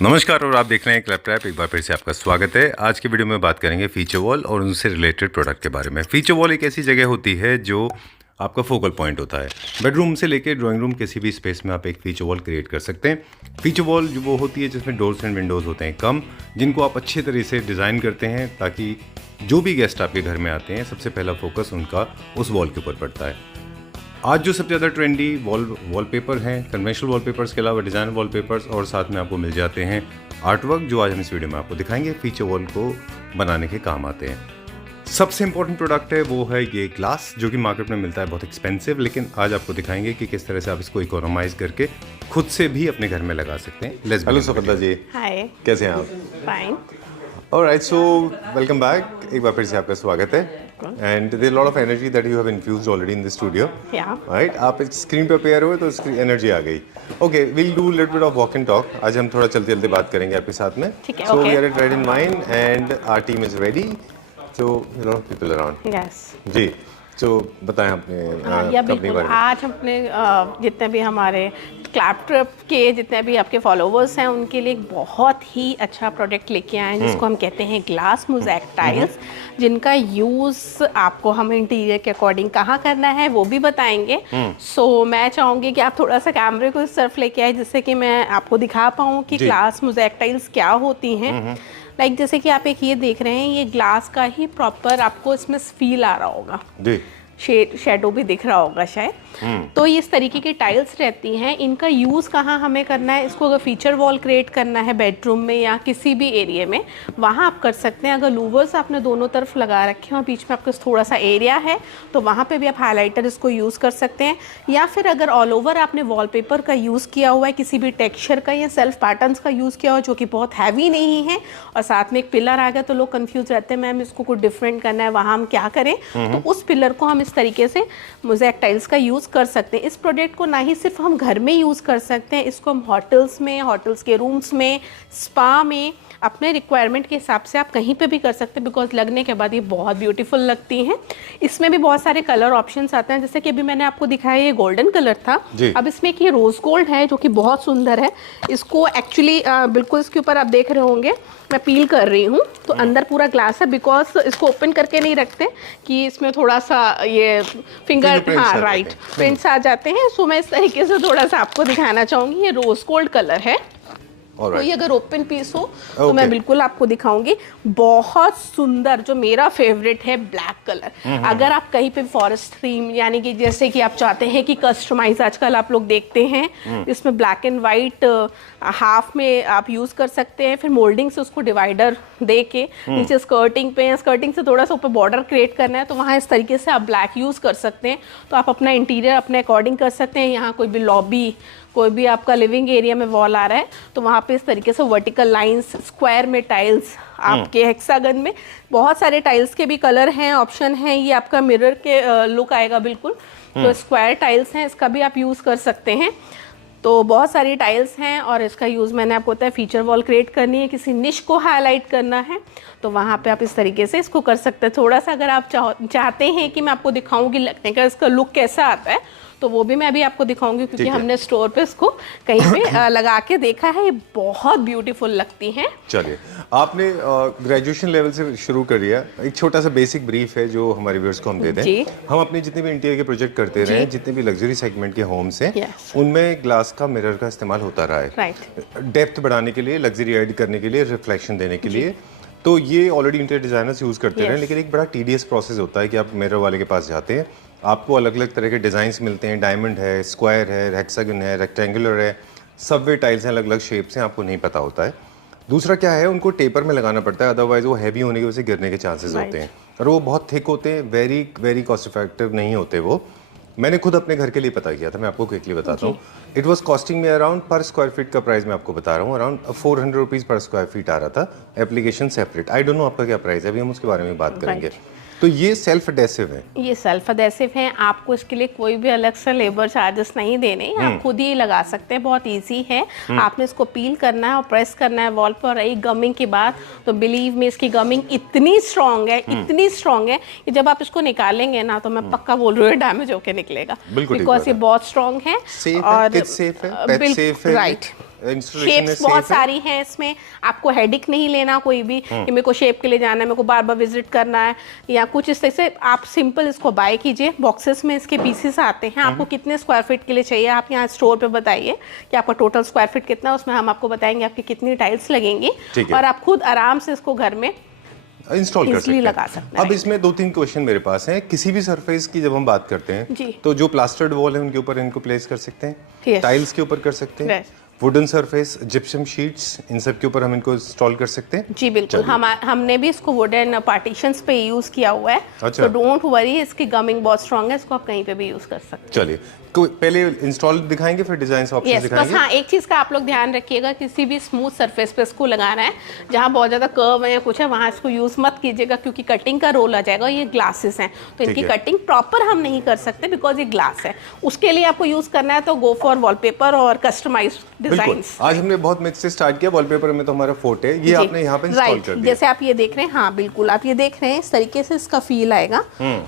नमस्कार और आप देख रहे हैं क्लब ट्रैप। एक बार फिर से आपका स्वागत है। आज की वीडियो में बात करेंगे फीचर वॉल और उनसे रिलेटेड प्रोडक्ट के बारे में। फीचर वॉल एक ऐसी जगह होती है जो आपका फोकल पॉइंट होता है। बेडरूम से लेकर ड्राइंग रूम किसी भी स्पेस में आप एक फीचर वॉल क्रिएट कर सकते हैं। फीचर वॉल जो वो होती है जिसमें डोर्स एंड विंडोज़ होते हैं कम, जिनको आप अच्छे तरह से डिज़ाइन करते हैं ताकि जो भी गेस्ट आपके घर में आते हैं सबसे पहला फोकस उनका उस वॉल के ऊपर पड़ता है। आज जो सबसे ज़्यादा ट्रेंडी वॉलपेपर हैं, कन्वेंशनल वॉलपेपर्स के अलावा डिज़ाइन वॉलपेपर्स, और साथ में आपको मिल जाते हैं आर्टवर्क, जो आज हम इस वीडियो में आपको दिखाएंगे फीचर वॉल को बनाने के काम आते हैं। सबसे इंपॉर्टेंट प्रोडक्ट है वो है ये ग्लास, जो कि मार्केट में मिलता है बहुत एक्सपेंसिव, लेकिन आज आपको दिखाएंगे कि किस तरह से आप इसको इकोनोमाइज करके खुद से भी अपने घर में लगा सकते हैं। हेलो सफदला जी, हाय, कैसे हैं आप? Fine. Alright, so welcome back. एक बार फिर से आपका स्वागत है। And there lot of energy that you have infused already in the studio. Right, आप स्क्रीन पे पेयर हुए तो एनर्जी आ गई। Okay, will do little bit of walk and talk. आज हम थोड़ा चलते चलते बात करेंगे आपके साथ में। So we are at red in mind and our team is ready. So lot of people around. Yes जी, तो बताएं अपने कंपनी बारे में। आज अपने जितने भी हमारे क्लब ट्रैप के जितने भी आपके फॉलोवर्स हैं उनके लिए एक बहुत ही अच्छा प्रोडक्ट लेके आए हैं जिसको हम कहते हैं ग्लास मोज़ेक टाइल्स, जिनका यूज़ आपको हम इंटीरियर के अकॉर्डिंग कहाँ करना है वो भी बताएंगे। सो मैं चाहूँगी कि आप थोड़ा सा कैमरे को इस तरफ लेके आए जिससे कि मैं आपको दिखा पाऊँ कि ग्लास मोज़ेक टाइल्स क्या होती हैं। लाइक जैसे कि आप एक ये देख रहे हैं, ये ग्लास का ही प्रॉपर आपको इसमें फील आ रहा होगा, शेडो भी दिख रहा होगा शायद। तो ये इस तरीके की टाइल्स रहती हैं। इनका यूज़ कहाँ हमें करना है, इसको अगर फीचर वॉल क्रिएट करना है बेडरूम में या किसी भी एरिया में, वहाँ आप कर सकते हैं। अगर लूवर्स आपने दोनों तरफ लगा रखे हैं और बीच में आपका थोड़ा सा एरिया है तो वहाँ पे भी आप हाइलाइटर इसको यूज़ कर सकते हैं। या फिर अगर ऑल ओवर आपने वॉलपेपर का यूज़ किया हुआ है, किसी भी टेक्सचर का या सेल्फ पैटर्न्स का यूज़ किया हुआ जो कि बहुत हैवी नहीं है, और साथ में एक पिलर आ गया तो लोग कन्फ्यूज रहते हैं मैम इसको कुछ डिफरेंट करना है, वहाँ हम क्या करें। तो उस पिलर को हम इस तरीके से मोज़ेक टाइल्स का यूज़ कर सकते हैं। इस प्रोडक्ट को ना ही सिर्फ हम घर में यूज़ कर सकते हैं, इसको हम होटल्स में, होटल्स के रूम्स में, स्पा में, अपने रिक्वायरमेंट के हिसाब से आप कहीं पे भी कर सकते हैं। बिकॉज लगने के बाद ये बहुत ब्यूटीफुल लगती हैं। इसमें भी बहुत सारे कलर ऑप्शंस आते हैं, जैसे कि अभी मैंने आपको दिखाया ये गोल्डन कलर था, अब इसमें एक ये रोज़ गोल्ड है जो कि बहुत सुंदर है। इसको एक्चुअली बिल्कुल इसके ऊपर आप देख रहे होंगे मैं पील कर रही हूँ तो अंदर पूरा ग्लास है, बिकॉज इसको ओपन करके नहीं रखते कि इसमें थोड़ा सा ये फिंगर, हाँ राइट, प्रिंट्स आ जाते हैं। सो मैं इस तरीके से थोड़ा सा आपको दिखाना चाहूँगी। ये रोज़ गोल्ड कलर है। तो ये अगर ओपन पीस हो तो मैं बिल्कुल आपको दिखाऊंगी। बहुत सुंदर, जो मेरा फेवरेट है ब्लैक कलर। अगर आप कहीं पे फॉरेस्ट थीम, यानी कि जैसे कि आप चाहते हैं कि कस्टमाइज आजकल आप लोग देखते हैं इसमें ब्लैक एंड वाइट हाफ में आप यूज़ कर सकते हैं। फिर मोल्डिंग से उसको डिवाइडर दे के नीचे स्कर्टिंग पे, या स्कर्टिंग से थोड़ा सा ऊपर बॉर्डर क्रिएट करना है तो वहाँ इस तरीके से आप ब्लैक यूज़ कर सकते हैं। तो आप अपना इंटीरियर अपने अकॉर्डिंग कर सकते हैं। यहाँ कोई भी लॉबी, कोई भी आपका लिविंग एरिया में वॉल आ रहा है तो वहाँ पे इस तरीके से वर्टिकल लाइंस, स्क्वायर में टाइल्स, आपके हेक्सागन में बहुत सारे टाइल्स के भी कलर हैं, ऑप्शन हैं। ये आपका मिरर के लुक आएगा बिल्कुल। तो स्क्वायर टाइल्स हैं, इसका भी आप यूज़ कर सकते हैं। तो बहुत सारी टाइल्स हैं और इसका यूज़ मैंने आपको बताया, फीचर वॉल क्रिएट करनी है, किसी निश को हाईलाइट करना है तो वहाँ पे आप इस तरीके से इसको कर सकते हैं। थोड़ा सा अगर आप चाहते हैं कि मैं आपको दिखाऊं कि लगने का इसका लुक कैसा आता है तो वो भी मैं अभी आपको दिखाऊंगी, क्योंकि हमने स्टोर पे इसको कहीं पे लगा के देखा है। ये बहुत ब्यूटीफुल लगती हैं। चलिए, आपने ग्रेजुएशन लेवल से शुरू कर दिया। एक छोटा सा बेसिक ब्रीफ है जो हमारे व्यूअर्स को हम दे दें। हम अपने जितने भी इंटीरियर के प्रोजेक्ट करते रहे हैं, जितने भी लग्जरी सेगमेंट के होम्स हैं, उनमें ग्लास का मिरर का इस्तेमाल होता रहा है, डेप्थ बढ़ाने के लिए, लग्जरी ऐड करने के लिए, रिफ्लेक्शन देने के लिए। तो ये ऑलरेडी इंटीरियर डिजाइनर्स यूज़ करते रहे, लेकिन एक बड़ा टीडियस प्रोसेस होता है कि आप मिरर वाले के पास जाते हैं, आपको अलग अलग तरह के डिज़ाइंस मिलते हैं। डायमंड है, स्क्वायर है, हेक्सागन है, रेक्टेंगुलर है, सबवे टाइल्स हैं, अलग अलग शेप्स हैं, आपको नहीं पता होता है। दूसरा क्या है, उनको टेपर में लगाना पड़ता है, अदरवाइज वो हैवी होने की वजह से गिरने के चांसेस होते हैं, और वो बहुत थिक होते हैं, वेरी वेरी कॉस्ट इफेक्टिव नहीं होते वो। मैंने खुद अपने घर के लिए पता किया था, मैं आपको क्विकली बताता हूँ। इट वॉज कॉस्टिंग में अराउंड पर स्क्वायर फीट का प्राइस मैं आपको बता रहा हूँ, अराउंड 400 रुपीज़ पर स्क्वायर फीट आ रहा था, application separate. I don't know आपका क्या प्राइस है, अभी हम उसके बारे में बात करेंगे। तो ये सेल्फ अडेसिव है, ये सेल्फ अडेसिव है। आपको इसके लिए कोई भी अलग से लेबर चार्जेस नहीं देने, आप खुद ही लगा सकते हैं, बहुत इजी है। आपने इसको पील करना है और प्रेस करना है वॉल पर। रही गमिंग की बात, तो बिलीव में इसकी गमिंग इतनी स्ट्रांग है, इतनी स्ट्रांग है कि जब आप इसको निकालेंगे ना तो मैं पक्का बोल रही हूँ डैमेज होके निकलेगा, बिकॉज ये बहुत स्ट्रांग है। और सेफ है, राइट, शेप्स बहुत सारी हैं इसमें, आपको हेडिक नहीं लेना कोई भी कि मेरे को शेप के लिए जाना है, मेरे को बार बार विजिट करना है या कुछ इस तरह से। आप सिंपल इसको बाय कीजिए, बॉक्सेस में इसके पीसेस आते हैं। आपको कितने स्क्वायर फीट के लिए चाहिए आप यहाँ स्टोर पे बताइए कि आपका टोटल स्क्वायर फीट कितना है, उसमें हम आपको बताएंगे आपकी कितनी टाइल्स लगेंगी और आप खुद आराम से इसको घर में इंस्टॉल कर सकते हैं। लगा सकते हैं। अब इसमें 2-3 क्वेश्चन मेरे पास हैं। किसी भी सरफेस की जब हम बात करते हैं तो जो प्लास्टर्ड वॉल है उनके ऊपर इनको प्लेस कर सकते हैं, टाइल्स के ऊपर कर सकते हैं, वुडन सरफेस, जिप्सम शीट्स, इन सब के ऊपर हम इनको इंस्टॉल कर सकते हैं। जी बिल्कुल, हमने भी इसको वुडन पार्टीशंस पे यूज किया हुआ है। अच्छा। तो डोंट वरी, इसकी गमिंग बहुत स्ट्रांग है, इसको आप कहीं पे भी यूज कर सकते हैं। चलिए पहले इंस्टॉल दिखाएंगे फिर डिजाइन ऑप्शन दिखाएंगे। हाँ, एक चीज का आप लोग ध्यान रखिएगा, किसी भी स्मूथ सरफेस पे इसको लगाना है, जहाँ बहुत ज्यादा कर्व है या कुछ है वहाँ इसको यूज मत कीजिएगा, क्योंकि कटिंग का रोल आ जाएगा। ये ग्लासेस हैं तो इनकी कटिंग प्रॉपर हम नहीं कर सकते बिकॉज ये ग्लास है। उसके लिए आपको यूज करना है तो गो फॉर वॉलपेपर और कस्टमाइज डिजाइन। आज हमने बहुत मिक्स से स्टार्ट किया, वॉलपेपर में तो हमारा फोर्ट है, ये आपने यहाँ पे इंस्टॉल कर दिया। जैसे आप ये देख रहे हैं, हाँ बिल्कुल आप ये देख रहे हैं, इस तरीके से इसका फील आएगा।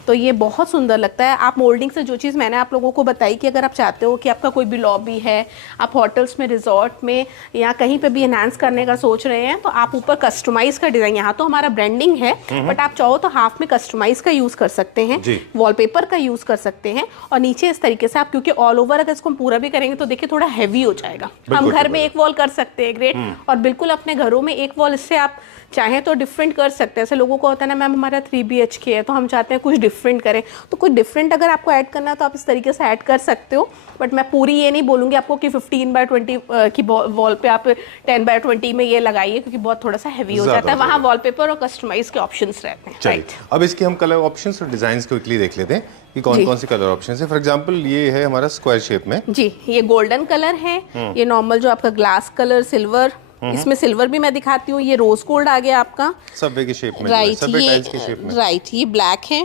तो ये बहुत सुंदर लगता है। आप मोल्डिंग से जो चीज मैंने आप लोगों को बताई कि अगर आप चाहते हो कि आपका कोई भी लॉबी है, आप होटल्स में, रिजॉर्ट में या कहीं पे भी एनहांस करने का सोच रहे हैं, तो आप ऊपर कस्टमाइज का डिजाइन, यहाँ तो हमारा ब्रांडिंग है बट आप चाहो तो हाफ में कस्टमाइज का यूज कर सकते हैं, वॉलपेपर का यूज कर सकते हैं। और नीचे इस तरीके से आप, क्योंकि ऑल ओवर अगर इसको हम पूरा भी करेंगे तो देखिए थोड़ा हैवी हो जाएगा। हम घर में एक वॉल कर सकते हैं, ग्रेट, और बिल्कुल अपने घरों में एक वॉल, इससे आप चाहें तो डिफरेंट कर सकते हैं। ऐसे लोगों को होता है ना, मैम हमारा 3 BHK है तो हम चाहते हैं कुछ डिफरेंट करें, तो कुछ डिफरेंट अगर आपको ऐड करना है तो आप इस तरीके से ऐड कर सकते हो। बट मैं पूरी ये नहीं बोलूँगी आपको कि 15x20 की वॉल पे आप 10x20 में ये लगाइए, क्योंकि बहुत थोड़ा सा हैवी हो जाता है। वहाँ वॉलपेपर और कस्टमाइज के ऑप्शंस रहते हैं। राइट, अब इसके हम कलर ऑप्शंस और डिजाइन्स क्विकली देख लेते हैं कि कौन कौन से कलर ऑप्शंस है। फॉर एग्जांपल ये है हमारा स्क्वायर शेप में। जी, ये गोल्डन कलर है, ये नॉर्मल जो आपका ग्लास कलर, सिल्वर, इसमें सिल्वर भी मैं दिखाती हूँ। ये रोज गोल्ड आ गया आपका सबवे के शेप में, राइट, सबवे टाइल्स के शेप में। राइट, ये ब्लैक है,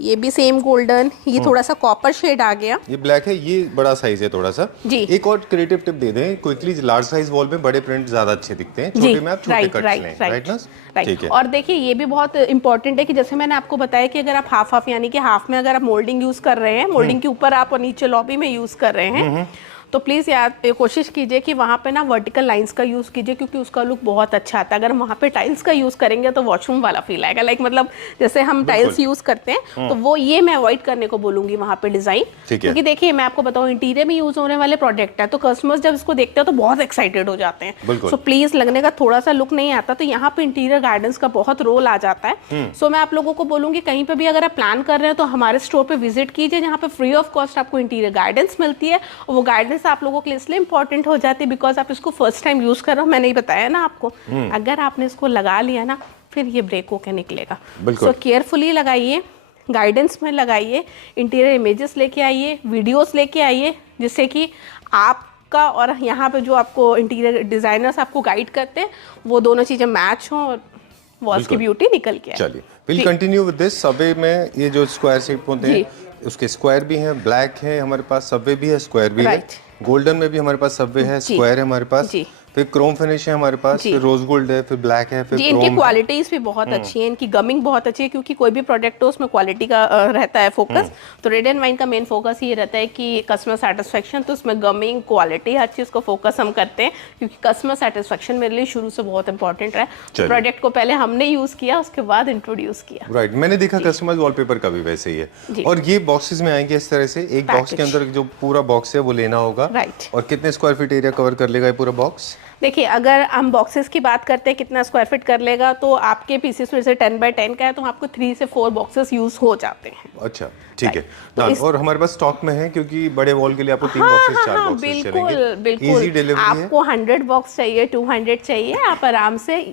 ये भी सेम गोल्डन, ये थोड़ा सा कॉपर शेड आ गया। ये ब्लैक है, ये बड़ा साइज है थोड़ा सा जी। एक और क्रिएटिव टिप दे दें क्विकली, लार्ज साइज वॉल में बड़े प्रिंट ज्यादा अच्छे दिखते हैं, छोटे में आप छोटे कट्स लें, राइट ना? ठीक है। और देखिए ये भी बहुत इंपॉर्टेंट है कि जैसे मैंने आपको बताया कि अगर आप हाफ हाफ, यानी कि हाफ में अगर आप मोल्डिंग यूज कर रहे हैं, मोल्डिंग के ऊपर आप और नीचे लॉबी में यूज कर रहे हैं, तो प्लीज़ याद कोशिश कीजिए कि वहाँ पे ना वर्टिकल लाइंस का यूज़ कीजिए, क्योंकि उसका लुक बहुत अच्छा आता है। अगर हम वहाँ पे टाइल्स का यूज़ करेंगे तो वॉशरूम वाला फील आएगा, लाइक मतलब जैसे हम टाइल्स यूज़ करते हैं, तो वो ये मैं अवॉइड करने को बोलूँगी वहाँ पे डिज़ाइन। क्योंकि देखिए मैं आपको बताऊँ, इंटीरियर में यूज़ होने वाले प्रोडक्ट है तो कस्टमर्स जब इसको देखते हैं तो बहुत एक्साइटेड हो जाते हैं। सो प्लीज़, लगने का थोड़ा सा लुक नहीं आता, तो यहाँ पे इंटीरियर गार्डन्स का बहुत रोल आ जाता है। सो मैं आप लोगों को बोलूँगी कहीं पर भी अगर आप प्लान कर रहे हैं तो हमारे स्टोर पर विजिट कीजिए, जहाँ पे फ्री ऑफ कॉस्ट आपको इंटीरियर गाइडेंस मिलती है। और वो गाइडेंस आप लोगों के लिए इंपॉर्टेंट हो जाती है बिकॉज आप इसको फर्स्ट टाइम यूज कर रहे हो। मैंने ही बताया ना आपको, अगर आपने इसको लगा लिया ना फिर ये ब्रेक होकर निकलेगा। सो केयरफुली लगाइए, गाइडेंस में लगाइए, इंटीरियर इमेजेस लेके आइए, वीडियोस लेके आइए, जिससे कि आपका और यहाँ पे जो आपको इंटीरियर डिजाइनर्स आपको गाइड करते हैं वो दोनों चीजें मैच हों और वॉल्स की ब्यूटी निकल के आए। चलिए will continue with this. Subway में ये जो स्क्वायर शेप होते हैं उसके स्क्वायर भी हैं, ब्लैक है हमारे पास, सबवे भी है, स्क्वायर भी है, गोल्डन में भी हमारे पास सबवे है, स्क्वायर है हमारे पास, फिर क्रोम फिनिश है हमारे पास, फिर रोज गोल्ड है, फिर ब्लैक है, फिर इनकी क्वालिटीज भी बहुत अच्छी है, इनकी गमिंग बहुत अच्छी है, क्योंकि कोई भी प्रोडक्ट हो उसमें क्वालिटी का रहता है फोकस। तो रेड एंड वाइन का मेन फोकस ये रहता है कि कस्टमर सेटिस्फेक्शन, तो उसमें गमिंग, क्वालिटी, हर चीज को फोकस हम करते हैं, क्योंकि कस्टमर सेटिस्फेक्शन मेरे लिए शुरू से बहुत इंपॉर्टेंट है। प्रोडक्ट को पहले हमने यूज किया, उसके बाद इंट्रोड्यूस किया। राइट, मैंने देखा कस्टमाइज वॉलपेपर का भी वैसे ही है। और ये बॉक्सेस में आएंगे इस तरह से, एक बॉक्स के अंदर जो पूरा बॉक्स है वो लेना होगा। राइट, और कितने स्क्वायर फीट एरिया कवर कर लेगा ये पूरा बॉक्स? देखिए अगर हम बॉक्सेस की बात करते हैं कितना स्क्वायर फीट कर लेगा, तो आपके पीसेस में से 10x10 का है तो आपको 3 से 4 बॉक्सेस यूज हो जाते हैं। अच्छा ठीक है। तो और हमारे पास स्टॉक में है, क्योंकि बड़े वॉल के लिए आपको 3 बॉक्सेस 4 बॉक्सेस चलेंगे। बिल्कुल, इजी डिलीवरी है। आपको 100 बॉक्स चाहिए, 200 चाहिए, आप आराम से,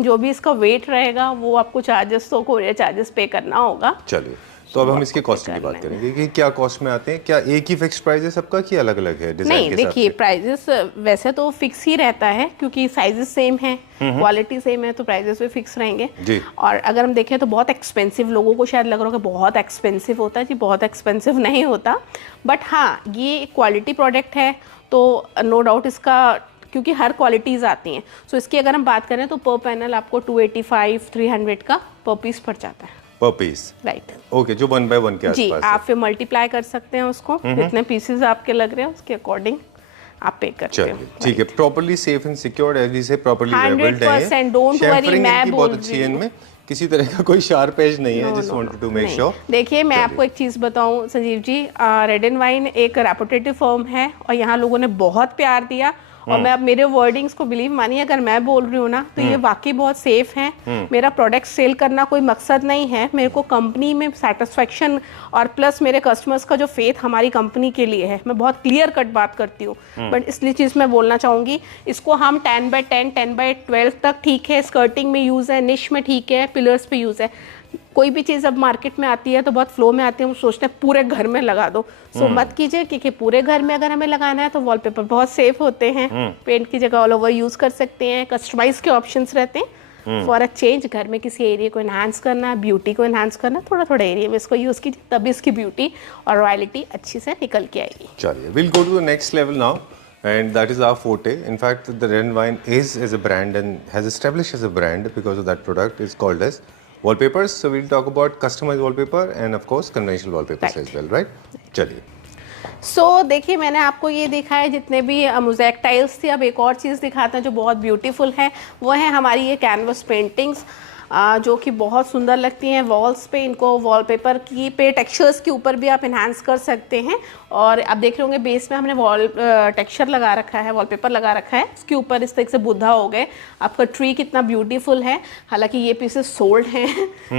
जो भी इसका वेट रहेगा वो आपको चार्जेस, तो कोरियर चार्जेस पे करना होगा। चलिए, तो अब हम इसके कॉस्ट की बात करेंगे कि क्या कॉस्ट में आते हैं, क्या एक ही फिक्स प्राइस है सबका कि अलग अलग है डिजाइन के साथ? नहीं, देखिए प्राइजेस वैसे तो फिक्स ही रहता है, क्योंकि साइजेस सेम है, क्वालिटी सेम है, तो प्राइजेस भी फिक्स रहेंगे जी। और अगर हम देखें तो बहुत एक्सपेंसिव, लोगों को शायद लग रहा होगा बहुत एक्सपेंसिव होता है जी, बहुत एक्सपेंसिव नहीं होता, बट हाँ ये क्वालिटी प्रोडक्ट है तो नो डाउट इसका, क्योंकि हर क्वालिटीज़ आती हैं। सो इसकी अगर हम बात करें तो पर पैनल आपको 285, 300 का पर पीस पड़ जाता है, पर पीस। राइट, ओके, जो 1x1 के आसपास जी, आप फिर मल्टीप्लाई कर सकते हैं उसको, कितने पीसेस आपके लग रहे हैं उसके अकॉर्डिंग आप पे करते हो। चलिए ठीक है, properly safe and secured as we say, properly labelled है। 100% डोंट वरी, मैं बहुत बोल अच्छी रही है हूँ। इनमें, किसी तरह का कोई शार्प एज नहीं है, just wanted to make sure. देखिए मैं आपको एक चीज़ बताऊं Sanjeev ji, Red and Wine एक रेपुटेटिव फर्म है और यहाँ लोगों ने बहुत प्यार दिया, और मैं अब मेरे वर्डिंग्स को बिलीव मानिए, अगर मैं बोल रही हूँ ना तो ये वाकई बहुत सेफ है। मेरा प्रोडक्ट सेल करना कोई मकसद नहीं है, मेरे को कंपनी में सेटिस्फेक्शन और प्लस मेरे कस्टमर्स का जो फेथ हमारी कंपनी के लिए है। मैं बहुत क्लियर कट बात करती हूँ, बट इसलिए चीज़ मैं बोलना चाहूँगी, इसको हम 10x10 10x12 तक ठीक है, स्कर्टिंग में यूज़ है, निश में ठीक है, पिलर्स पे यूज़ है। कोई भी चीज़ अब मार्केट में आती है तो बहुत फ्लो में आती है, हम सोचते हैं पूरे घर में लगा दो, सो मत कीजिए, क्योंकि पूरे घर में अगर हमें लगाना है तो वॉलपेपर बहुत सेफ होते हैं, पेंट की जगह ऑल ओवर यूज़ कर सकते हैं, कस्टमाइज के ऑप्शंस रहते हैं। फॉर अ चेंज घर में किसी एरिया को इन्हांस करना, ब्यूटी को इन्हांस करना, थोड़ा थोड़ा एरिया में इसको यूज़ कीजिए, तभी इसकी ब्यूटी और रॉयलिटी अच्छी से निकल के आएगी। चलिए, we'll go to the next level now, and that is our forte. In fact, the Red and Wine is as a brand and has established as a brand because of that product. It's called as wallpapers. So we'll talk about customized wallpaper and of course conventional wallpapers Right. as well, right? चलिए। सो देखिए मैंने आपको ये दिखा है जितने भी mosaic tiles थी, अब एक और चीज़ दिखाते हैं जो बहुत ब्यूटीफुल है, वो है हमारी ये कैनवस पेंटिंग्स, जो कि बहुत सुंदर लगती हैं वॉल्स पे। इनको वॉलपेपर की पे टेक्सचर्स के ऊपर भी आप इन्हांस कर सकते हैं, और आप देख रहे होंगे बेस में हमने वॉल टेक्सचर लगा रखा है, वॉलपेपर लगा रखा है, उसके ऊपर इस तरह से बुद्धा हो गए। आपका ट्री कितना ब्यूटीफुल है, हालांकि ये पीसेस सोल्ड हैं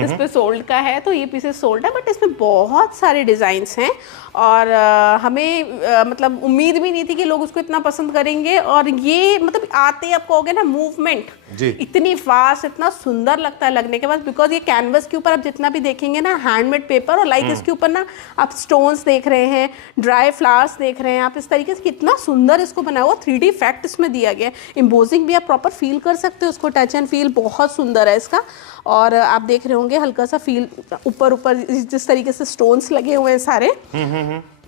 इस पे सोल्ड का है, तो ये पीसेस सोल्ड है, बट इसमें बहुत सारे डिज़ाइंस हैं, और हमें मतलब उम्मीद भी नहीं थी कि लोग उसको इतना पसंद करेंगे। और ये मतलब आते ही आप कहोगे ना मूवमेंट इतनी फास्ट, इतना सुंदर लगता है लगने के बाद, बिकॉज ये कैनवस के ऊपर आप जितना भी देखेंगे ना हैंडमेड पेपर, और लाइक इसके ऊपर ना आप स्टोन्स देख रहे हैं, ड्राई फ्लावर्स देख रहे हैं आप, इस तरीके से कितना सुंदर इसको बनाया हुआ, 3D इफेक्ट इसमें दिया गया है, एम्बोजिंग भी आप प्रॉपर फील कर सकते हो उसको, टच एंड फील बहुत सुंदर है इसका। और आप देख रहे होंगे हल्का सा फील ऊपर ऊपर जिस तरीके से स्टोन्स लगे हुए हैं सारे,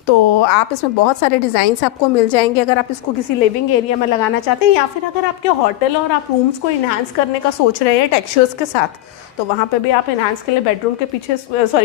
तो आप इसमें बहुत सारे डिज़ाइंस आपको मिल जाएंगे अगर आप इसको किसी लिविंग एरिया में लगाना चाहते हैं, या फिर अगर आपके होटल और आप रूम्स को इन्हांस करने का सोच रहे हैं टेक्सचर्स के साथ, तो वहाँ पे भी आप इन्हांस के लिए बेडरूम के पीछे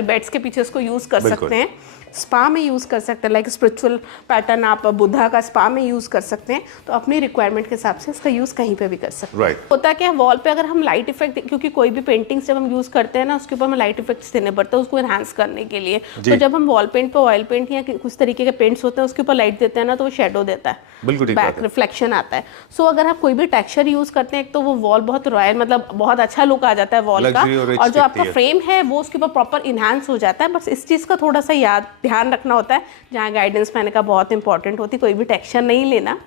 बेड्स के पीछे इसको यूज़ कर सकते हैं, स्पा में यूज़ कर सकते हैं, लाइक स्पिरिचुअल पैटर्न आप बुद्धा का स्पा में यूज़ कर सकते हैं, तो अपनी रिक्वायरमेंट के हिसाब से इसका यूज़ कहीं पे भी कर सकते हैं। होता क्या है वॉल पे अगर हम लाइट इफेक्ट, क्योंकि कोई भी पेंटिंग्स जब हम यूज़ करते हैं ना उसके ऊपर हमें लाइट इफेक्ट्स देने पड़ते हैं उसको एनहांस करने के लिए, तो जब हम वॉल पेंट पे ऑयल पेंट या कुछ तरीके के पेंट्स होते हैं उसके ऊपर लाइट देते हैं ना, तो वो शेडो देता है, बैक रिफ्लेक्शन आता है। सो अगर आप कोई भी टेक्सचर यूज़ करते हैं, एक तो वो वॉल बहुत रॉयल, मतलब बहुत अच्छा लुक आ जाता है वॉल का, और जो आपका फ्रेम है वो उसके ऊपर प्रॉपर इन्हांस हो जाता है। बस इस चीज़ का थोड़ा सा ध्यान रखना होता है, जहाँ गाइडेंस मैंने कहा बहुत इंपॉर्टेंट होती है, कोई भी टेक्सचर नहीं लेना,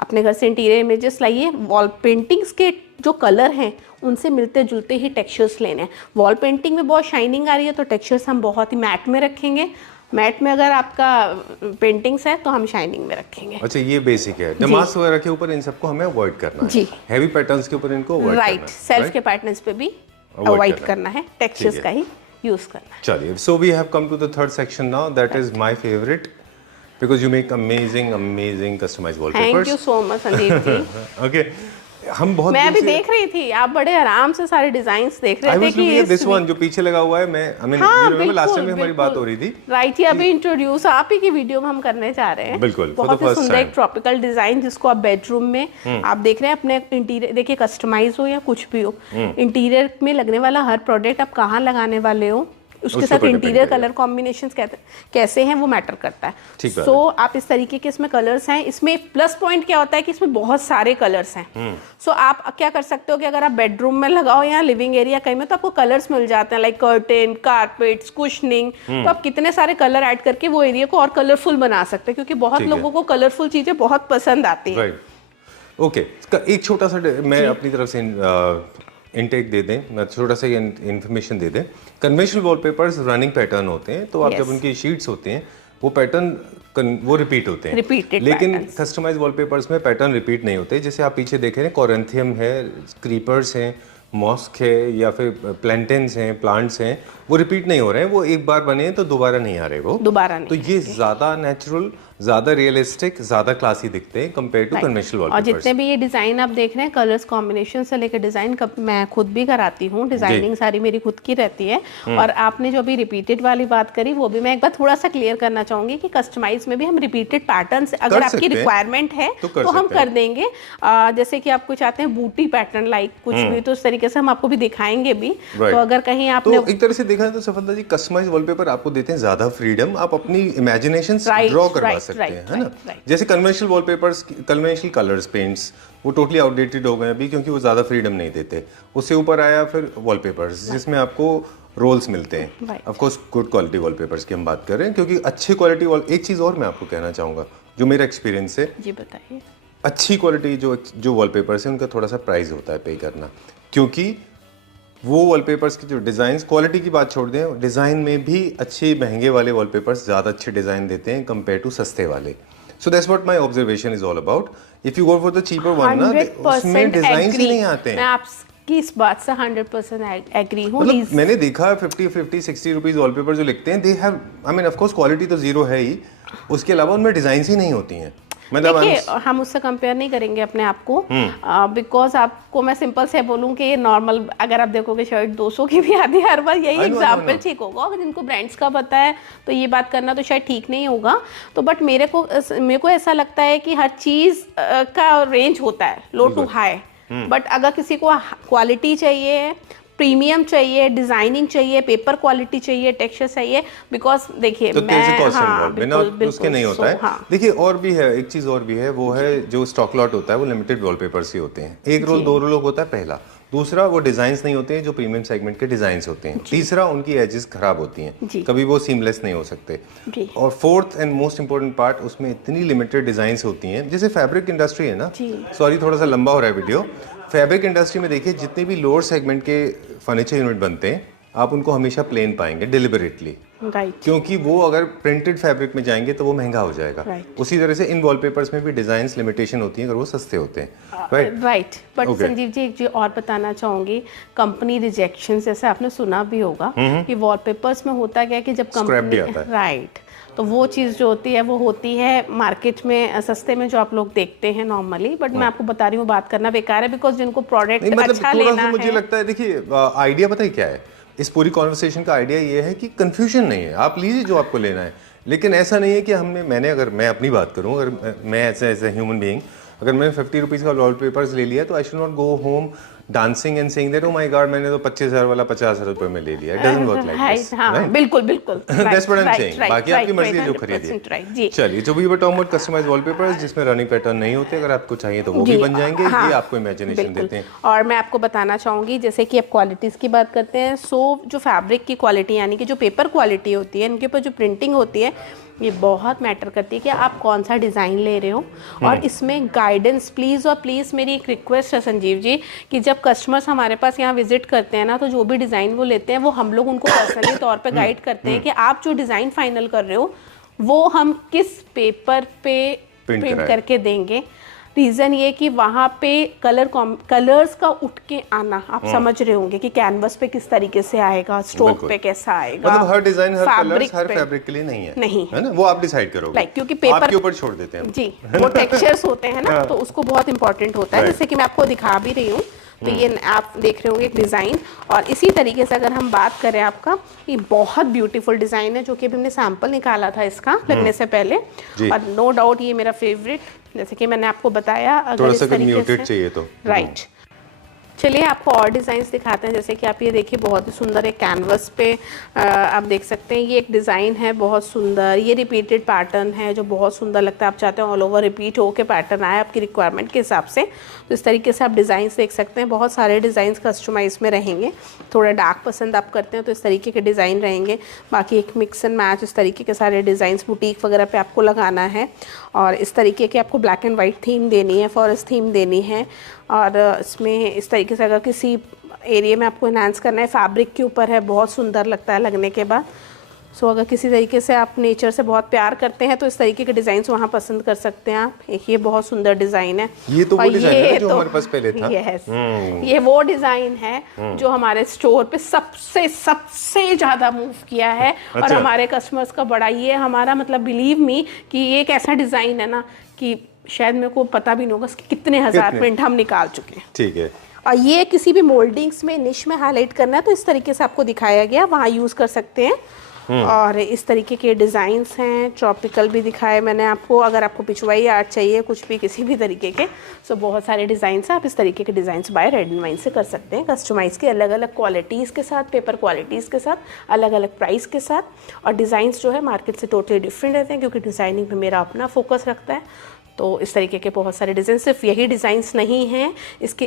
अपने घर से इंटीरियर इमेजेस लाइए, वॉल पेंटिंग्स के जो कलर हैं उनसे मिलते जुलते ही टेक्सचर्स लेने हैं। वॉल पेंटिंग में बहुत शाइनिंग आ रही है तो टेक्सचर्स हम बहुत ही मैट में रखेंगे, मैट में अगर आपका पेंटिंग्स है तो हम शाइनिंग में रखेंगे। अच्छा, ये बेसिक है, डमास वगैरह के ऊपर इन सबको हमें अवॉइड करना है जी, हैवी पैटर्न्स के ऊपर इनको अवॉइड करना है, राइट, सेल्फ के पैटर्न्स पे भी अवॉइड करना है, टेक्सचर्स का ही यूज करना है। चलिए, so we have come to the third section now, that is my favourite, because you make amazing customized wallpapers. Thank you so much Sandeep ji. Okay, हम बहुत मैं अभी देख रही थी, आप बड़े आराम से सारे डिजाइन्स देख रहे थे कि this one जो पीछे लगा हुआ है, मैं I mean you remember last time हमारी बात हो रही थी, राइट, ये अभी इंट्रोड्यूस आप ही की वीडियो में हम करने जा रहे हैं, बिल्कुल बहुत ही सुंदर एक ट्रॉपिकल डिजाइन जिसको आप बेडरूम में आप देख रहे हैं अपने इंटीरियर, देखिए कस्टमाइज हो या कुछ भी हो, इंटीरियर में लगने वाला हर प्रोडक्ट आप कहाँ लगाने वाले हो उसके साथ इंटीरियर कलर कॉम्बिनेशन कैसे हैं वो मैटर करता है। सो आप इस तरीके के इसमें कलर्स हैं, इसमें प्लस पॉइंट क्या होता है कि इसमें बहुत सारे कलर्स हैं। सो आप क्या कर सकते हो कि अगर आप बेडरूम में लगाओ या लिविंग एरिया कहीं में, तो आपको कलर्स मिल जाते हैं, लाइक कर्टेन, कारपेट्स, कुशनिंग, तो आप कितने सारे कलर ऐड करके वो एरिया को और कलरफुल बना सकते हैं, क्योंकि बहुत लोगों को कलरफुल चीजें बहुत पसंद आती हैं। ओके, एक छोटा सा मैं अपनी तरफ से इनटेक दे दें, छोटा सा इन्फॉर्मेशन दे दें। कन्वेंशनल वॉलपेपर्स रनिंग पैटर्न होते हैं, तो आप जब उनकी शीट्स होते हैं वो पैटर्न वो रिपीट होते हैं, लेकिन कस्टमाइज वॉलपेपर्स में पैटर्न रिपीट नहीं होते। जैसे आप पीछे देख रहे हैं, कोरिंथियम है, क्रीपर्स हैं, मॉस्क है, या फिर प्लांटेन्स हैं, प्लांट्स हैं, वो रिपीट नहीं हो रहे हैं, वो एक बार बने हैं तो दोबारा नहीं आ रहे, वो दोबारा नहीं। तो ये ज़्यादा नेचुरल ज्यादा रियलिस्टिक, ज्यादा क्लासी दिखते हैं कंपेयर टू कन्वेंशनल और वॉलपेपर्स। जितने भी ये डिज़ाइन आप देख रहे हैं, कलर्स कॉम्बिनेशन से लेकर डिज़ाइन, मैं खुद भी कराती हूँ, डिज़ाइनिंग सारी मेरी खुद की रहती है। और आपने जो अभी रिपीटेड वाली बात करी, वो भी मैं एक बार थोड़ा सा क्लियर करना चाहूँगी कि कस्टमाइज में भी हम रिपीटेड पैटर्न्स, अगर आपकी रिक्वायरमेंट है तो हम कर देंगे। जैसे कि आपको चाहते हैं बूटी पैटर्न लाइक कुछ भी, तो उस तरीके से हम आपको भी दिखाएंगे भी। तो अगर कहीं आपने तो एक तरह से देखा है तो सफलता जी, कस्टमाइज वॉलपेपर आपको देते हैं ज्यादा फ्रीडम, आप अपनी इमेजिनेशन ड्रॉ करवा सकते हैं, है ना। जैसे conventional wallpapers, conventional colours, paints वो टोटली आउटडेटेड हो गए अभी, क्योंकि वो ज़्यादा फ्रीडम नहीं देते। उससे ऊपर आया फिर वॉलपेपर्स, जिसमें आपको रोल्स मिलते हैं। Of course good quality wallpapers की हम बात कर रहे हैं, क्योंकि अच्छी क्वालिटी एक चीज़ और मैं आपको कहना चाहूँगा जो मेरा एक्सपीरियंस है। जी बताइए। अच्छी क्वालिटी जो वॉलपेपर्स हैं उनका थोड़ा सा प्राइस होता है पे करना, क्योंकि वो वॉलपेपर्स की जो डिज़ाइन, क्वालिटी की बात छोड़ दें, डिज़ाइन में भी अच्छे महंगे वाले वॉलपेपर्स ज़्यादा अच्छे डिज़ाइन देते हैं कंपेयर टू सस्ते वाले। So that's what my observation is all about. If you go for the cheaper one ना, उसमें डिज़ाइन ही नहीं आते हैं। मैं आपकी इस बात से 100% एग्री हूँ। मतलब मैंने देखा 50-60 रुपीज़ वॉलपेपर जो लिखते हैं, they have, I mean of course quality तो जीरो है ही, उसके अलावा उनमें डिज़ाइन ही नहीं होती हैं। देखिए, हम उससे कंपेयर नहीं करेंगे अपने आप को, बिकॉज आपको मैं सिंपल से बोलूं कि ये नॉर्मल, अगर आप देखोगे शर्ट 200 की भी आती है हर बार, यही एग्जांपल ठीक होगा। अगर जिनको ब्रांड्स का पता है तो ये बात करना तो शायद ठीक नहीं होगा। तो बट मेरे को ऐसा लगता है कि हर चीज़ का रेंज होता है, लो टू हाई। बट अगर किसी को क्वालिटी चाहिए, प्रीमियम चाहिए, डिजाइनिंग चाहिए, पेपर क्वालिटी चाहिए, टेक्सचर चाहिए, बिकॉज देखिए तो बिना उसके नहीं होता है। हाँ। देखिए और भी है, एक चीज और भी है, वो है जो स्टॉक लॉट होता है वो लिमिटेड वॉलपेपर्स ही होते हैं। एक रोल 2 रोल होता है पहला। दूसरा, वो डिजाइन्स नहीं होते हैं जो प्रीमियम सेगमेंट के डिजाइन्स होते हैं। तीसरा, उनकी एजेस खराब होती हैं, कभी वो सीमलेस नहीं हो सकते। और fourth and most important part, उसमें इतनी लिमिटेड डिजाइन्स होती हैं। जैसे फैब्रिक इंडस्ट्री है ना, सॉरी थोड़ा सा लंबा हो रहा है वीडियो। फैब्रिक इंडस्ट्री में देखिए, जितने भी लोअर सेगमेंट के फर्नीचर यूनिट बनते हैं, आप उनको हमेशा प्लेन पाएंगे डिलिबरेटली, क्योंकि वो अगर प्रिंटेड फैब्रिक में जाएंगे तो वो महंगा हो जाएगा। उसी तरह से इन वॉलपेपर्स में भी डिजाइन्स लिमिटेशन होती है अगर वो सस्ते होते हैं। राइट। बट संजीव जी, एक चीज और बताना चाहूंगी, कंपनी रिजेक्शन, जैसे आपने सुना भी होगा कि वॉलपेपर्स में होता क्या है कि जब कंपनी, राइट, तो वो चीज़ जो होती है वो होती है मार्केट में सस्ते में जो आप लोग देखते हैं नॉर्मली। बट मैं आपको बता रही हूँ, बात करना बेकार है, बिकॉज जिनको प्रोडक्ट अच्छा लेना है। मुझे लगता है, देखिए आइडिया पता है क्या है इस पूरी कॉन्वर्सेशन का? आइडिया ये है कि कंफ्यूजन नहीं है, आप लीजिए जो आपको लेना है। लेकिन ऐसा नहीं है कि अगर मैं अपनी बात करूँ, अगर मैं एज ए ह्यूमन बीइंग, अगर मैंने 50 रुपीज़ का वॉलपेपर्स ले लिया तो I should not go home dancing and saying that oh my God मैंने तो 25,000 वाला 50,000 रुपए में ले लिया। It doesn't work like this. हाँ, बिल्कुल बिल्कुल। That's what I am saying. बाकी आपकी मर्जी है जो खरीदिए। चलिए, जो भी टॉम वर्ड कस्टमाइज्ड वॉलपेपर्स जिसमें रनिंग पैटर्न नहीं होते, अगर आपको चाहिए तो वो भी बन जाएंगे। ये आपको इमेजिनेशन देते हैं। और मैं आपको बताना चाहूँगी, जैसे कि आप क्वालिटीज़ की बात करते हैं, सो जो फैब्रिक की क्वालिटी यानी कि जो पेपर क्वालिटी होती है, इनके ऊपर जो प्रिंटिंग होती है, ये बहुत मैटर करती है कि आप कौन सा डिज़ाइन ले रहे हो। और इसमें गाइडेंस प्लीज़, और प्लीज़ मेरी एक रिक्वेस्ट है संजीव जी, कि जब कस्टमर्स हमारे पास यहाँ विजिट करते हैं ना, तो जो भी डिज़ाइन वो लेते हैं, वो हम लोग उनको पर्सनली तौर पे गाइड करते हैं कि आप जो डिज़ाइन फाइनल कर रहे हो वो हम किस पेपर पे प्रिंट करके देंगे। रीज़न ये कि वहाँ पे कलर्स का उठ के आना, आप समझ रहे होंगे कि कैनवस पे किस तरीके से आएगा, स्ट्रोक पे कैसा आएगा। मतलब हर डिजाइन, हर कलर्स, हर फैब्रिक के लिए नहीं है ना, वो आप डिसाइड करोगे, क्योंकि पेपर आपके ऊपर छोड़ देते हैं जी। वो टेक्सचर्स होते हैं ना, तो उसको बहुत इंपॉर्टेंट होता है। जैसे कि मैं आपको दिखा भी रही हूँ, तो ये आप देख रहे होंगे एक डिज़ाइन। और इसी तरीके से अगर हम बात करें, आपका ये बहुत ब्यूटीफुल डिज़ाइन है, जो कि अभी हमने सैंपल निकाला था इसका लगने से पहले, और नो डाउट ये मेरा फेवरेट, जैसे कि मैंने आपको बताया। अगर इस तरीके से चाहिए तो राइट। चलिए आपको और डिज़ाइंस दिखाते हैं। जैसे कि आप ये देखिए, बहुत ही सुंदर एक कैनवस पे आप देख सकते हैं, ये एक डिज़ाइन है बहुत सुंदर। ये रिपीटेड पैटर्न है जो बहुत सुंदर लगता है। आप चाहते हैं ऑल ओवर रिपीट हो के पैटर्न आए आपकी रिक्वायरमेंट के हिसाब से, तो इस तरीके से आप डिज़ाइंस देख सकते हैं। बहुत सारे डिज़ाइंस कस्टमाइज में रहेंगे। थोड़ा डार्क पसंद आप करते हैं तो इस तरीके के डिज़ाइन रहेंगे। बाकी एक मिक्स एंड मैच, इस तरीके के सारे डिज़ाइंस बुटीक वगैरह पे आपको लगाना है। और इस तरीके के आपको ब्लैक एंड वाइट थीम देनी है, फॉरेस्ट थीम देनी है। और इसमें इस तरीके से अगर किसी एरिया में आपको इन्हांस करना है, फैब्रिक के ऊपर है, बहुत सुंदर लगता है लगने के बाद। सो अगर किसी तरीके से आप नेचर से बहुत प्यार करते हैं तो इस तरीके के डिज़ाइन वहाँ पसंद कर सकते हैं आप। एक ये बहुत सुंदर डिज़ाइन है। ये तो वो डिज़ाइन है जो हमारे पास पहले था। यस, ये वो डिज़ाइन है जो हमारे स्टोर पे सबसे ज़्यादा मूव किया है। और अच्छा। हमारे कस्टमर्स का बड़ा ये हमारा मतलब बिलीव मी कि ये एक ऐसा डिज़ाइन है ना कि शायद मेरे को पता भी नहीं होगा कि कितने हज़ार प्रिंट हम निकाल चुके हैं। ठीक है। और ये किसी भी मोल्डिंग्स में निश में हाईलाइट करना है तो इस तरीके से आपको दिखाया गया, वहाँ यूज़ कर सकते हैं। और इस तरीके के डिज़ाइंस हैं, ट्रॉपिकल भी दिखाए मैंने आपको। अगर आपको पिछवाई आर्ट चाहिए कुछ भी किसी भी तरीके के, सो बहुत सारे डिज़ाइंस हैं। आप इस तरीके के designs by Red and Wine से कर सकते हैं, कस्टमाइज़ के अलग अलग क्वालिटीज़ के साथ, पेपर क्वालिटीज़ के साथ, अलग अलग प्राइस के साथ। और डिज़ाइंस जो है मार्केट से टोटली डिफरेंट रहते हैं क्योंकि डिज़ाइनिंग पे मेरा अपना फोकस रखता है। तो इस तरीके के बहुत सारे डिज़ाइन, सिर्फ यही डिज़ाइंस नहीं हैं, इसके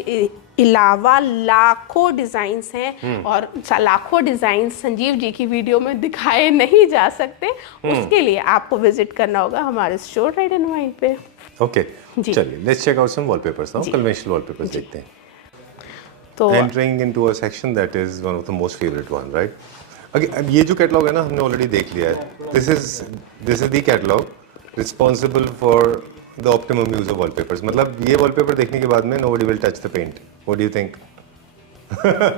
अलावा लाखों डिज़ाइंस हैं। और लाखों डिज़ाइंस संजीव जी की वीडियो में दिखाए नहीं जा सकते। उसके लिए आपको विजिट करना होगा हमारे स्टोर रेड एंड वाइन पे। ओके, चलिए let's check out some wallpapers now. Conventional wallpapers देखते हैं। तो entering into a section that is one of the most favourite one, right? अब ये जो कैटलॉग है ना, हमने ऑलरेडी देख लिया है। This is the catalogue responsible for the optimum use of wallpapers. मतलब ये वॉलपेपर देखने के बाद में nobody will touch the paint. What do you think?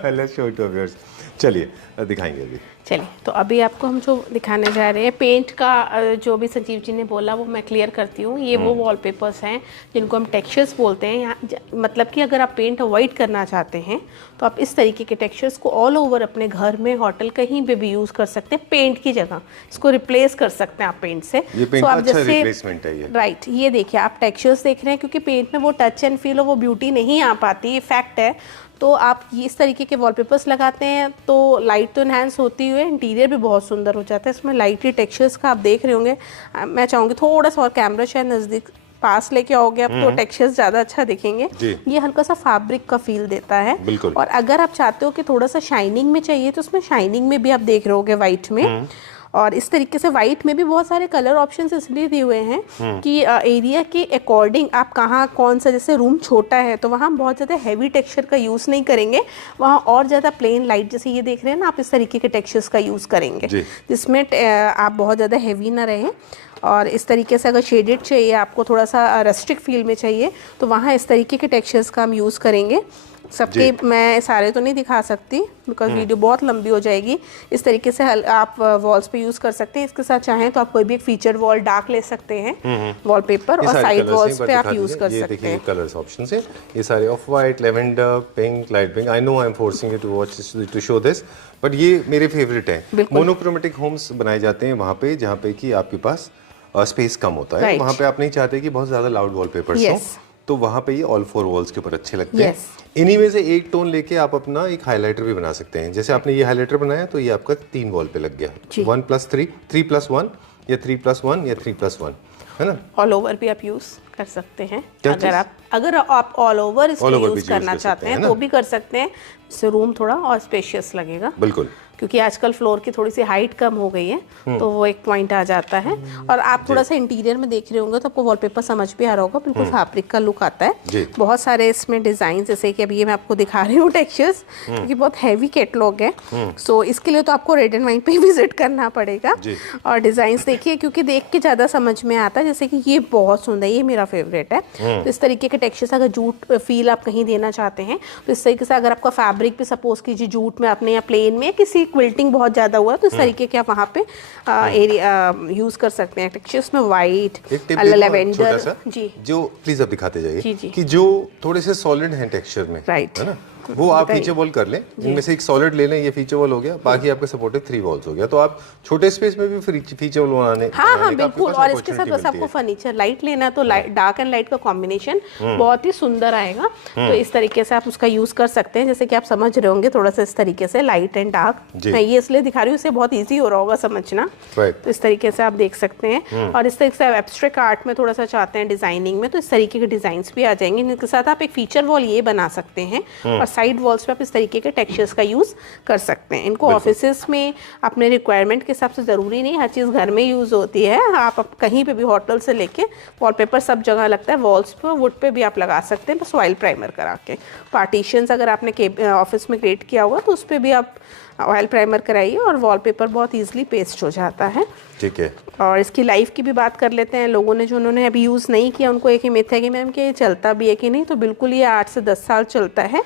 Let's show it to viewers. चलिए दिखाएंगे अभी। चलिए, तो अभी आपको हम जो दिखाने जा रहे हैं पेंट का, जो भी संजीव जी ने बोला वो मैं क्लियर करती हूँ। ये वो वॉलपेपर्स हैं जिनको हम टेक्सचर्स बोलते हैं। यहाँ मतलब कि अगर आप पेंट अवॉइड करना चाहते हैं तो आप इस तरीके के टेक्सचर्स को ऑल ओवर अपने घर में, होटल, कहीं पे भी यूज़ कर सकते हैं। पेंट की जगह इसको रिप्लेस कर सकते हैं आप पेंट से। ये पेंट का अच्छा रिप्लेसमेंट है ये। राइट, ये देखिए आप टेक्सचर्स देख रहे हैं, क्योंकि पेंट में वो टच एंड फील और वो ब्यूटी नहीं आ पाती, ये फैक्ट है। तो आप ये इस तरीके के वॉलपेपर्स लगाते हैं तो लाइट तो इन्हांस होती हुए इंटीरियर भी बहुत सुंदर हो जाता है। इसमें लाइटली टेक्सचर्स का आप देख रहे होंगे। मैं चाहूँगी थोड़ा सा और कैमरा शायद नज़दीक पास लेके आओगे आप तो टेक्सचर्स ज़्यादा अच्छा दिखेंगे। ये हल्का सा फैब्रिक का फील देता है। बिल्कुल। और अगर आप चाहते हो कि थोड़ा सा शाइनिंग में चाहिए तो उसमें शाइनिंग में भी आप देख रहे होगे वाइट में। और इस तरीके से वाइट में भी बहुत सारे कलर ऑप्शंस इसलिए दिए हुए हैं कि एरिया के अकॉर्डिंग आप कहाँ कौन सा, जैसे रूम छोटा है तो वहाँ बहुत ज़्यादा हैवी टेक्सचर का यूज़ नहीं करेंगे, वहाँ और ज़्यादा प्लेन लाइट, जैसे ये देख रहे हैं ना आप, इस तरीके के टेक्सचर्स का यूज़ करेंगे जिसमें आप बहुत ज़्यादा हैवी ना रहें। और इस तरीके से अगर शेडेड चाहिए, आपको थोड़ा सा रस्टिक फील में चाहिए, तो वहाँ इस तरीके के टेक्सचर्स का हम यूज़ करेंगे। सबके मैं सारे तो नहीं दिखा सकती बिकॉज वीडियो बहुत लंबी हो जाएगी। इस तरीके से आप वॉल्स पे यूज़ कर सकते हैं। इसके साथ चाहें तो आप कोई भी एक फीचर वॉल डार्क ले सकते हैं वॉलपेपर, और साइड वॉल्स पे आप यूज़ कर सकते हैं। कलर्स ऑप्शन है ये सारे, off white, lavender, pink, light pink. I know I am forcing you to watch to show this, but ये मेरे फेवरेट है। मोनोक्रोमेटिक होम्स बनाए जाते हैं वहाँ पे जहाँ पे कि आपके पास स्पेस कम होता है। वहाँ पे आप नहीं चाहते कि बहुत ज़्यादा लाउड वॉलपेपर्स हों, तो वहाँ पे ये ऑल फोर वॉल्स के ऊपर अच्छे लगते हैं। इन्हीं में से एक टोन लेके आप अपना एक हाइलाइटर भी बना सकते हैं। जैसे आपने ये हाइलाइटर बनाया तो ये आपका 3 वॉल पे लग गया, 1+3, 3+1 या 3+1 या 3+1, है ना? ऑल ओवर भी आप यूज़ कर सकते हैं। अगर आप ऑल ओवर इसको यूज़ करना चाहते हैं तो भी कर सकते हैं, इससे रूम थोड़ा और स्पेशियस लगेगा। बिल्कुल, क्योंकि आजकल फ्लोर की थोड़ी सी हाइट कम हो गई है तो वो एक पॉइंट आ जाता है। और आप थोड़ा सा इंटीरियर में देख रहे होंगे तो आपको वॉलपेपर समझ भी आ रहा होगा, बिल्कुल फैब्रिक का लुक आता है। बहुत सारे इसमें डिज़ाइन, जैसे कि अभी ये मैं आपको दिखा रही हूँ टेक्सचर्स, क्योंकि बहुत हैवी कैटलॉग है। सो इसके लिए तो आपको रेड एंड वाइन पे विजिट करना पड़ेगा और डिज़ाइंस देखिए, क्योंकि देख के ज़्यादा समझ में आता है। जैसे कि ये बहुत सुंदर, ये मेरा फेवरेट है। तो इस तरीके के टेक्सचर्स, अगर जूट फील आप कहीं देना चाहते हैं तो इस तरीके से, अगर आपका फैब्रिक भी सपोज कीजिए जूट में आपने या प्लेन में किसी क्विल्टिंग बहुत ज़्यादा हुआ तो इस तरीके के आप वहाँ पे एरिया यूज़ कर सकते हैं। टेक्सचर्स में वाइट, लेवेंडर, जी जो प्लीज आप दिखाते जाइए जी। कि जो थोड़े से सॉलिड हैं टेक्सचर में, राइट, है ना, वो आप फीचर वॉल कर लें। इनमें से एक सॉलिड ले लें, ये फीचर वॉल हो गया, बाकी आपके सपोर्टेड 3 वॉल्स हो गया। तो आप छोटे स्पेस में भी फीचर वॉल बनाने, हाँ बिल्कुल। और इसके साथ बस आपको फर्नीचर लाइट लेना है तो डार्क एंड लाइट का कॉम्बिनेशन बहुत ही सुंदर आएगा। तो इस तरीके से आप उसका यूज कर सकते हैं। जैसे कि आप समझ रहे होंगे थोड़ा सा इस तरीके से लाइट एंड डार्क, मैं ये इसलिए दिखा रही हूँ, इससे बहुत ईजी हो रहा होगा समझना। तो इस तरीके से आप देख सकते हैं। और इस तरीके से आप एब्स्ट्रैक्ट आर्ट में थोड़ा सा चाहते हैं डिजाइनिंग में, तो इस तरीके के डिजाइन भी आ जाएंगे। इनके साथ आप एक फीचर वॉल ये बना सकते हैं और साइड वॉल्स पे आप इस तरीके के टेक्सचर्स का यूज़ कर सकते हैं। इनको ऑफिसेस में अपने रिक्वायरमेंट के हिसाब से ज़रूरी नहीं हर चीज़ घर में यूज़ होती है। आप कहीं पे भी होटल से लेके वॉलपेपर सब जगह लगता है, वॉल्स पे, वुड पे भी आप लगा सकते हैं, बस ऑयल प्राइमर करा के। पार्टीशंस अगर आपने ऑफिस में क्रिएट किया हुआ तो उस पर भी आप ऑयल प्राइमर कराइए और वॉलपेपर बहुत इजीली पेस्ट हो जाता है। ठीक है। और इसकी लाइफ की भी बात कर लेते हैं। लोगों ने जो उन्होंने अभी यूज़ नहीं किया उनको एक ही मिथ है कि मैम कि ये चलता भी है कि नहीं, तो बिल्कुल ये 8 से 10 साल चलता है।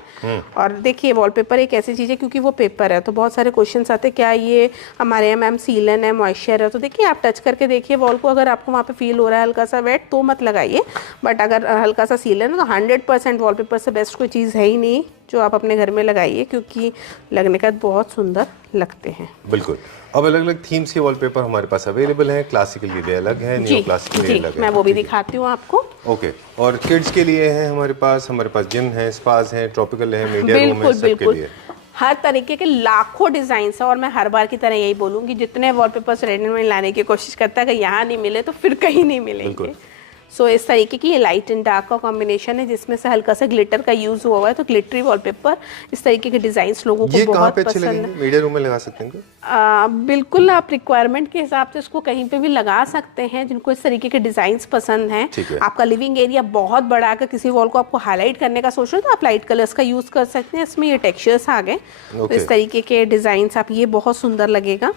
और देखिए वॉलपेपर एक ऐसी चीज़ है क्योंकि वो पेपर है, तो बहुत सारे क्वेश्चंस आते हैं क्या ये हमारे यहाँ मैम सीलन है, मॉइस्चर है। तो देखिए आप टच करके देखिए वॉल को, अगर आपको वहाँ पे फील हो रहा है हल्का सा वेट तो मत लगाइए, बट अगर हल्का सा सीलन है तो 100% वॉलपेपर से बेस्ट कोई चीज़ है ही नहीं जो आप अपने घर में लगाइए, क्योंकि लगने का बहुत सुंदर लगते हैं। बिल्कुल। अब अलग अलग थीम्स के वॉलपेपर हमारे पास अवेलेबल हैं। क्लासिकल के लिए अलग है, न्यू क्लासिक के लिए अलग है। मैं वो भी दिखाती हूँ आपको। ओके। और किड्स के लिए है हमारे पास जिम है, स्पास है, ट्रॉपिकल है, मीडिया रूम है, सबके लिए हर तरीके के लाखों डिजाइन है। और मैं हर बार की तरह यही बोलूँगी, जितने वॉलपेपर्स रेडीमेड लाने की कोशिश करता है, अगर यहाँ नहीं मिले तो फिर कहीं नहीं मिलेंगे। सो इस तरीके की ये लाइट एंड डार्क का कॉम्बिनेशन है जिसमें से हल्का सा ग्लिटर का यूज हुआ है, तो ग्लिटरी वॉलपेपर इस तरीके के डिजाइन्स लोगों को बहुत पसंद है। मीडिया रूम में लगा सकते हैं बिल्कुल, आप रिक्वायरमेंट के हिसाब से इसको कहीं पे भी लगा सकते हैं जिनको इस तरीके के डिजाइन्स पसंद हैं। आपका लिविंग एरिया बहुत बड़ा है, किसी वॉल को आपको हाईलाइट करने का सोच रहे हो तो आप लाइट कलर्स का यूज कर सकते हैं। इसमें ये टेक्सचर्स आ गए, तो इस तरीके के डिजाइन्स आप, ये बहुत सुंदर लगेगा।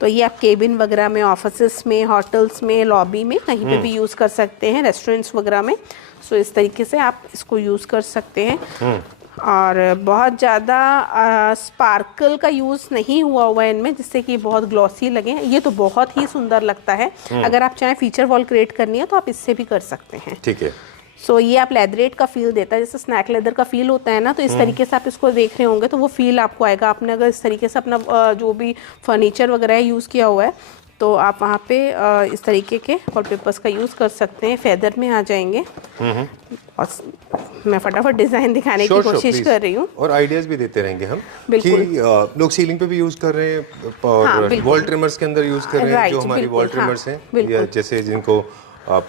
तो ये आप केबिन वगैरह में, ऑफिस में, होटल्स में, लॉबी में कहीं पे भी यूज कर सकते हैं, रेस्टोरेंट्स वगैरह में। सो इस तरीके से आप इसको यूज कर सकते हैं। और बहुत ज़्यादा स्पार्कल का यूज़ नहीं हुआ है इनमें, जिससे कि बहुत ग्लॉसी लगे। ये तो बहुत ही सुंदर लगता है। अगर आप चाहें फीचर वॉल क्रिएट करनी है तो आप इससे भी कर सकते हैं। ठीक है। सो ये आप लेदरेट का फील देता है, जैसे स्नैक लेदर का फील होता है ना, तो इस तरीके से आप इसको देख रहे होंगे तो वो फील आपको आएगा। आपने अगर इस तरीके से अपना जो भी फर्नीचर वगैरह यूज़ किया हुआ है तो आप वहाँ पे इस तरीके के वॉलपेपर्स का यूज़ कर सकते हैं। फेदर में आ जाएंगे। और मैं फटाफट डिज़ाइन दिखाने की कोशिश कर रही हूँ और आइडियाज भी देते रहेंगे हम कि लोग सीलिंग पे भी यूज़ कर रहे हैं और वॉल ट्रिमर्स के अंदर यूज़ कर रहे हैं, जो हमारी वॉल ट्रिमर्स हैं, या जैसे जिनको आप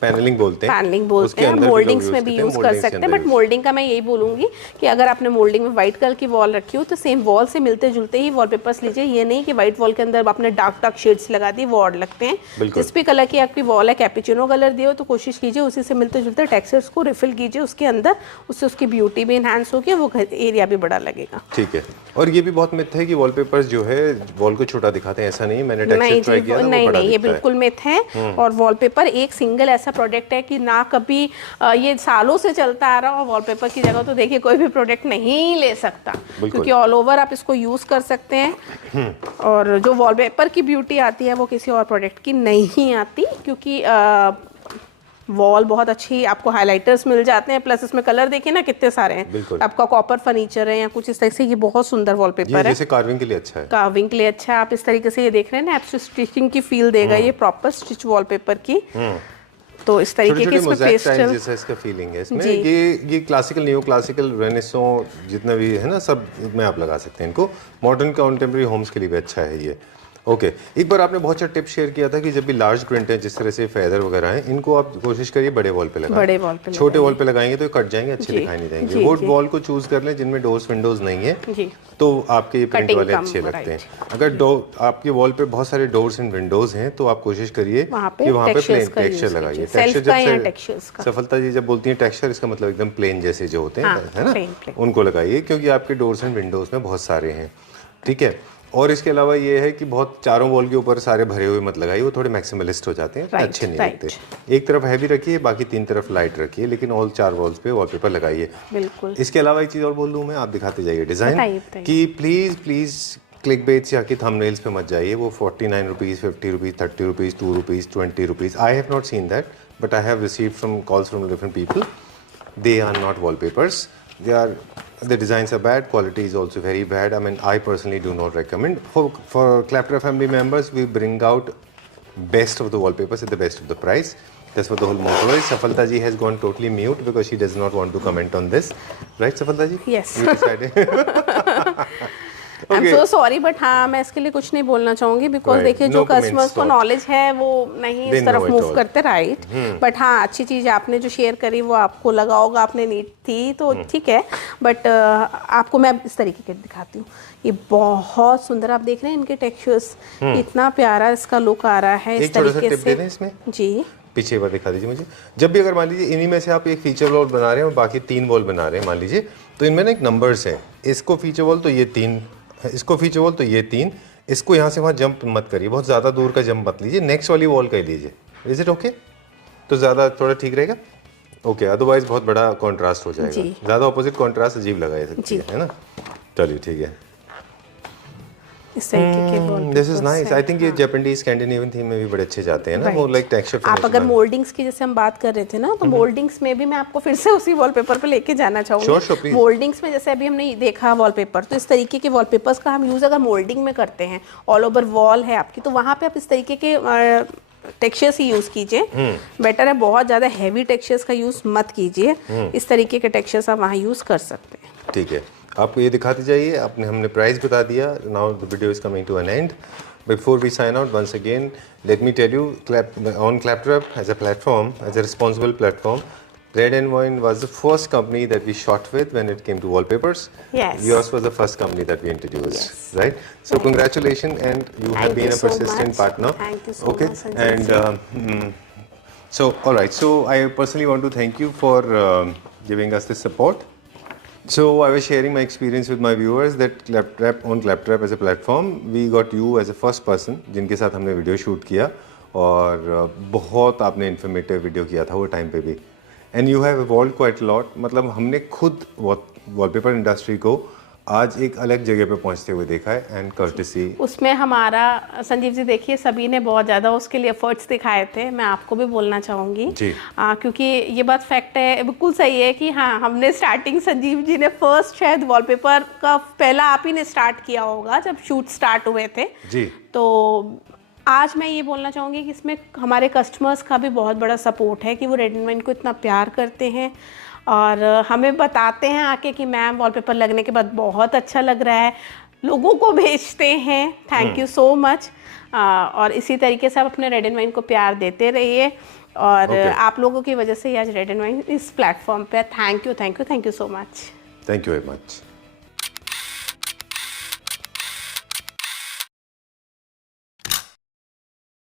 पैनलिंग बोलते हैं, मोल्डिंग्स में भी यूज कर सकते हैं। बट मोल्डिंग का मैं यही बोलूंगी कि अगर आपने मोल्डिंग में व्हाइट कलर की वॉल रखी हो तो सेम वॉल से मिलते जुलते ही वॉलपेपर्स लीजिए। ये नहीं कि व्हाइट वॉल के अंदर आपने डार्क शेड्स लगा दी, वो ऑड लगते हैं। जिस भी कलर की आपकी वॉल है, कैपुचिनो कलर दिए हो तो कोशिश कीजिए उसी से मिलते जुलते टेक्सचर्स को रिफिल कीजिए उसके अंदर, उससे उसकी ब्यूटी भी इनहांस होगी, वो एरिया भी बड़ा लगेगा। ठीक है। और ये भी बहुत मिथ है कि वॉलपेपर्स जो है वॉल को छोटा दिखाते हैं, ऐसा नहीं। मैंने टेक्सचर ट्राई किया, नहीं, ये बिल्कुल मिथ है। और वॉलपेपर एक सिंगल ऐसा प्रोडक्ट है कि ना कभी ये सालों से चलता आ रहा और वॉलपेपर की जगह तो देखिए कोई भी प्रोडक्ट नहीं ले सकता, क्योंकि ऑल ओवर आप इसको यूज कर सकते हैं। और जो वॉलपेपर की ब्यूटी आती है वो किसी और प्रोडक्ट की नहीं आती, क्योंकि वॉल बहुत अच्छी आपको हाइलाइटर्स मिल जाते हैं, प्लस इसमें कलर देखिए ना कितने सारे हैं। आपका कॉपर फर्नीचर है या कुछ इस तरह से, ये बहुत सुंदर वॉलपेपर है। जैसे कार्विंग के लिए अच्छा है, कार्विंग के लिए अच्छा है। आप इस तरीके से ये देख रहे हैं ना, आपसे स्टिचिंग की फील देगा ये प्रॉपर स्टिच वॉलपेपर की। तो इस तरीके के इसमें पेस्टल जैसा इसका फीलिंग है इसमें। ये क्लासिकल, नियो क्लासिकल, रेनेसो जितना भी है ना, सब में आप लगा सकते हैं इनको। मॉडर्न कंटेम्प्रेरी होम्स के लिए भी अच्छा है ये। ओके। एक बार आपने बहुत अच्छा टिप शेयर किया था कि जब भी लार्ज प्रिंट है, जिस तरह से फेदर वगैरह हैं, इनको आप कोशिश करिए बड़े वॉल पे लगाएं। बड़े वॉल पे, छोटे वॉल पे लगाएंगे तो कट जाएंगे, अच्छे दिखाई नहीं देंगे। वो वॉल को चूज कर लें जिनमें डोर्स विंडोज नहीं है, तो आपके ये प्रिंट वाले अच्छे लगते हैं। अगर आपके वॉल पे बहुत सारे डोर्स एंड विंडोज हैं तो आप कोशिश करिए कि वहाँ पे प्लेन टेक्सचर लगाइए। सफलता जी जब बोलती हैं टेक्सचर, इसका मतलब एकदम प्लेन जैसे जो होते हैं, है ना, उनको लगाइए, क्योंकि आपके डोर्स एंड विंडोज में बहुत सारे हैं। ठीक है। और इसके अलावा ये है कि बहुत चारों वॉल के ऊपर सारे भरे हुए मत लगाइए, वो थोड़े मैक्सिमलिस्ट हो जाते हैं, अच्छे नहीं लगते। एक तरफ हैवी रखिए, बाकी 3 तरफ लाइट रखिए, लेकिन ऑल 4 वॉल्स पे वॉलपेपर लगाइए। बिल्कुल। इसके अलावा एक चीज़ और बोल दूँ मैं, आप दिखाते जाइए डिज़ाइन कि प्लीज़ क्लिक बेट्स या कि थंबनेल्स पे मत जाइए। वो 49 rupees, 50 rupees, 30 rupees, 2 rupees, 20 rupees. I have not seen that, but I have received from calls from different people. They are not wallpapers. The designs are bad. Quality is also very bad. I mean, I personally do not recommend. For Claptra family members, we bring out best of the wallpapers at the best of the price. That's what the whole motto is. Safalta ji has gone totally mute because she does not want to comment on this. Right, Safalta ji? Yes. You decided. I'm so sorry, but हाँ मैं इसके लिए कुछ नहीं बोलना चाहूँगी, because देखिए जो कस्टमर्स को नॉलेज है वो नहीं इस तरफ मूव करते, राइट। बट हाँ, अच्छी चीज़ आपने जो शेयर करी वो आपको लगा होगा आपने नीड थी तो ठीक है। बट आपको मैं इस तरीके के दिखाती हूँ। ये बहुत सुंदर, आप देख रहे हैं इनके टेक्सचर्स, इतना प्यारा इसका लुक आ रहा है। इस तरीके से इसमें जी पीछे बार दिखा दीजिए मुझे। जब भी अगर मान लीजिए इन्हीं में से आप एक फीचर वॉल बना रहे हैं और बाकी 3 वॉल बना रहे हैं मान लीजिए, तो इनमें ना एक नंबर्स हैं। इसको फीचर वॉल तो ये 3 इसको फीचर वॉल, तो ये 3, इसको यहाँ से वहाँ जंप मत करिए, बहुत ज़्यादा दूर का जंप मत लीजिए, नेक्स्ट वाली वॉल का ही लीजिए। Is it okay? तो ज़्यादा थोड़ा ठीक रहेगा। ओके, अदरवाइज बहुत बड़ा कॉन्ट्रास्ट हो जाएगा, ज़्यादा ऑपोजिट कॉन्ट्रास्ट अजीब लगा ये सकती है ना। चलिए ठीक है, इस तरीके के wall. This is nice. I think ये जापानीज स्कैंडिनेवियन थीम में भी बड़े अच्छे जाते हैं ना, वो लाइक टेक्सचर फिनिश। आप अगर मोल्डिंग्स की जैसे हम बात कर रहे थे ना, तो मोल्डिंग्स में भी मैं आपको फिर से उसी वॉलपेपर पे लेके जाना चाहूँगी। मोल्डिंग्स में जैसे अभी हमने देखा वॉलपेपर, तो इस तरीके के वॉलपेपर्स का हम यूज़ अगर मोल्डिंग में करते हैं, ऑल ओवर वॉल है आपकी, तो वहाँ पे आप इस तरीके के टेक्सचर्स ही यूज़ कीजिए। बेटर है, बहुत ज़्यादा हैवी टेक्सचर्स का यूज़ मत कीजिए। इस तरीके के टेक्सचर्स आप वहाँ यूज़ कर सकते हैं। ठीक है, आपको ये दिखाते जाइए। हमने प्राइस बता दिया। Now the video is coming to an end. Before we sign out, once again let me tell you, on Claptrap as a platform, as a responsible platform, Red and Wine was the first company that we shot with when it came to wallpapers. Yes. Yours was the first company that we introduced, right? So congratulations, and you have been a persistent partner. Thank you so much. And so all right. So I personally want to thank you for giving us this support. So I was sharing my experience with my viewers that Claptrap as a platform, we got you as a first person जिनके साथ हमने video shoot किया, और बहुत आपने informative video किया था वो टाइम पे भी, and you have evolve quite lot. मतलब हमने खुद वॉलपेपर इंडस्ट्री को आज एक अलग जगह पे पहुंचते हुए देखा है, एंड कर्टेसी उसमें हमारा संजीव जी देखिए, सभी ने बहुत ज़्यादा उसके लिए एफर्ट्स दिखाए थे। मैं आपको भी बोलना चाहूँगी, क्योंकि ये बात फैक्ट है, बिल्कुल सही है कि हाँ, हमने स्टार्टिंग, संजीव जी ने फर्स्ट शायद वॉलपेपर का पहला आप ही ने स्टार्ट किया होगा जब शूट स्टार्ट हुए थे जी। तो आज मैं ये बोलना चाहूँगी कि इसमें हमारे कस्टमर्स का भी बहुत बड़ा सपोर्ट है कि वो रेड एंड वाइन को इतना प्यार करते हैं और हमें बताते हैं आके कि मैम वॉलपेपर लगने के बाद बहुत अच्छा लग रहा है, लोगों को भेजते हैं। Thank you so much. और इसी तरीके से आप अपने रेड एंड वाइन को प्यार देते रहिए, और आप लोगों की वजह से ही आज रेड एंड वाइन इस प्लेटफॉर्म पे। Thank you so much. Thank you very much.